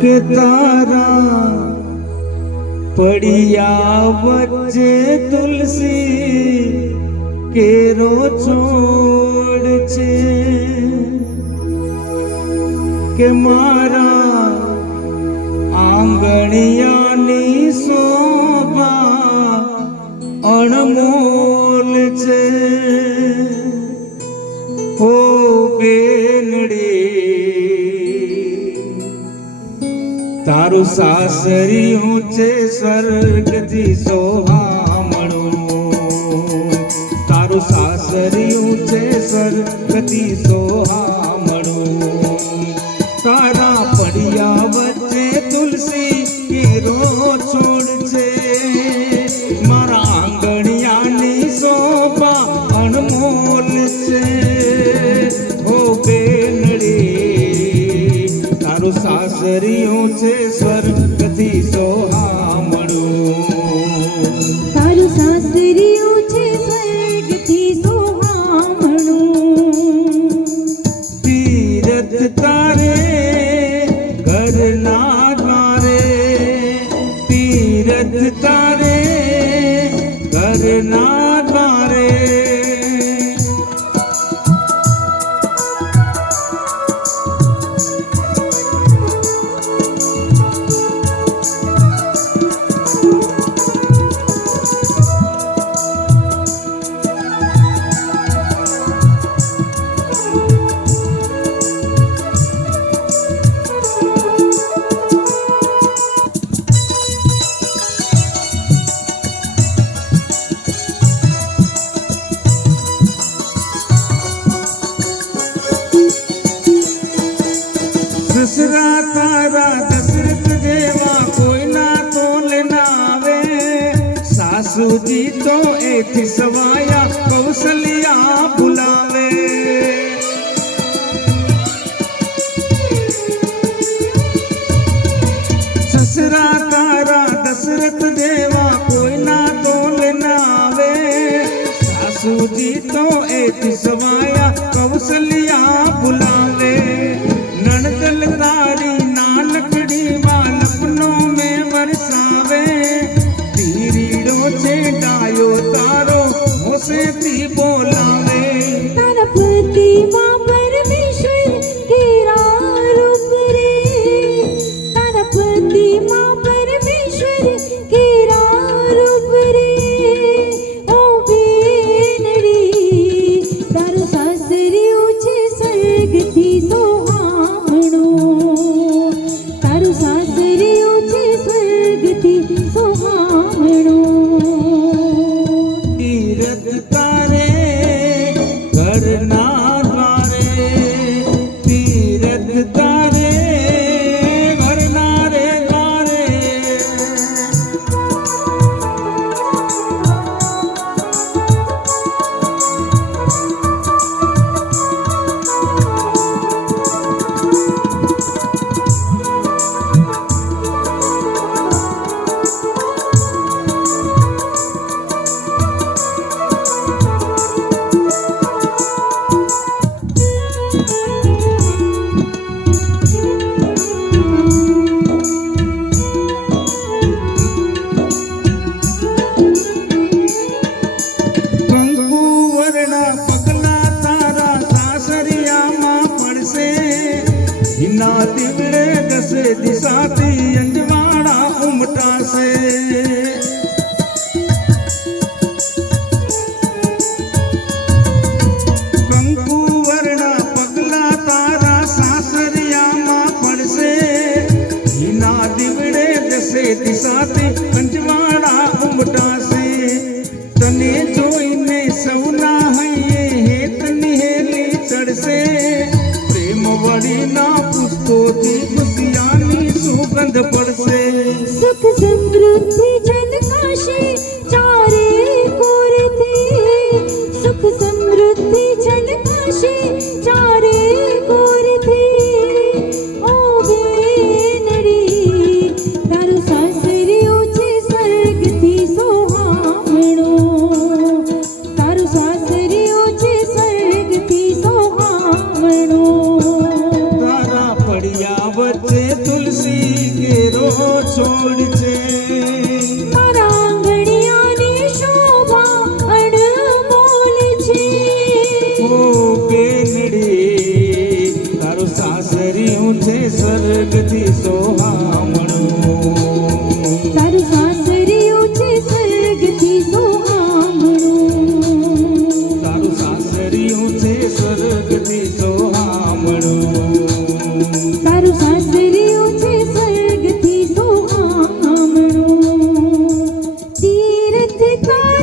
કે તારા પડિયા વચ્ચે તુલસી કેરો છોડ છે કે મારા આંગણિયાની શોભા અણમોલ છે હો બેનડી તારું સાસરિયું છે સ્વર્ગથી સોહામણું તારું સાસરિયું છે સ્વર્ગથી સોહામણું તારા પડિયા વચ્ચે તુલસી કેરો છોડ છે મારા આંગણિયાની શોભા અણમોલ છે હો બેનડી તારું સાસરિયું છે સ્વર્ગથી સોહામણું તારું સાસરિયું છે સ્વર્ગથી સોહામણું તીરથ તારે ઘરના દ્વારે તીરથ તારે ઘરના દ્વારે સસરા તારા દશરથ જેવા કોઈના તોલ ના આવે સાસુજી તો એથી સવાયા કૌશલ્યા ભૂલાવે સસરા તારા દશરથ જેવા કોઈના તોલ ના આવે સાસુજી તો એથી સવાયા કૌશલ્યા ભૂલાવે नणदल तारी नानकड़ी बालपनो में बरसावे तीरीड़ो छे डायो तारो होसे थी बोलावे तारा पति मां परमेश्वर केरा रूप रे तारा पति मां परमेश्वर केरा रूप रे ओ बेनड़ी तारो सासरिયું છે સ્વર્ગથી તારું સાસરિયું છે સ્વર્ગથી સોહામણું તીરથ તારે ઘરના દ્વારે તીરથ તારે ઘરના રે દ્વારે हिना दिवड़े दसे दिशाती अंजवाड़ा उमटा से कंकु वर्णा पगला तारा सासरिया मां पड़से हिना दिवड़े दसे दिशाती अंजवाड़ा उमटा से तने जोईने सौना हये हेत निहेली चढ़से वड़ीना पुष्पोથી ખુશિયાની સુગંધ પડશે સુખ સમૃદ્ધિ છલકાશે ચારે કોરથી સુખ સમૃદ્ધિ છલકાશે ચારે કોરથી ઓ બેનડી તારું સાસરિયું છે સ્વર્ગથી સોહામણું તારું સાસરિયું છે સ્વર્ગથી સોહામણું પડિયા વચ્ચે તુલસી સ્થિતા